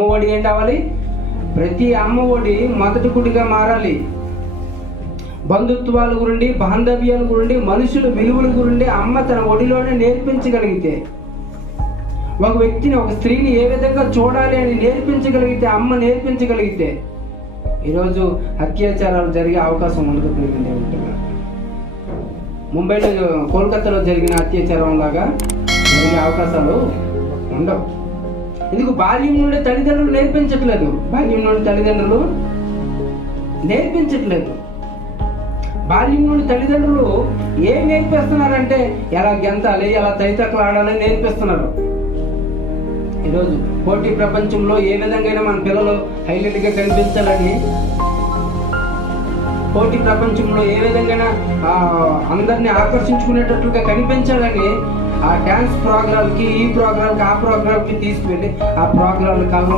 అమ్మఒడి ఏం కావాలి? ప్రతి అమ్మఒడి మొదటి గుడిగా మారాలి. బంధుత్వాల గురించి, బాంధవ్యాల గురించి, మనుషుల విలువల గురించి అమ్మ తన ఒడిలోనే నేర్పించగలిగితే, ఒక వ్యక్తిని, ఒక స్త్రీని ఏ విధంగా చూడాలి అని నేర్పించగలిగితే, అమ్మ నేర్పించగలిగితే, ఈరోజు అత్యాచారాలు జరిగే అవకాశం ఉండదు. ముంబైలో, కోల్కతాలో జరిగిన అత్యాచారం లాగా జరిగే అవకాశాలు ఉండవు. ఎందుకు? బాల్యం నుండి తల్లిదండ్రులు నేర్పించట్లేదు. బాల్యం నుండి తల్లిదండ్రులు నేర్పించట్లేదు. బాల్యం నుండి తల్లిదండ్రులు ఏం నేర్పిస్తున్నారంటే ఎలా గెంతాలి, ఎలా తైతక్కలు ఆడాలని నేర్పిస్తున్నారు. ఈరోజు పోటీ ప్రపంచంలో ఏ విధంగా మన పిల్లలు హైలైట్గా కనిపించాలని, పోటీ ప్రపంచంలో ఏ విధంగా అందరినీ ఆకర్షించుకునేటట్లుగా కనిపించాలని ఆ డ్యాన్స్ ప్రోగ్రాంకి, ఈ ప్రోగ్రాంకి, ఆ ప్రోగ్రాంకి తీసుకువెళ్ళి ఆ ప్రోగ్రాంలు కళ్ళ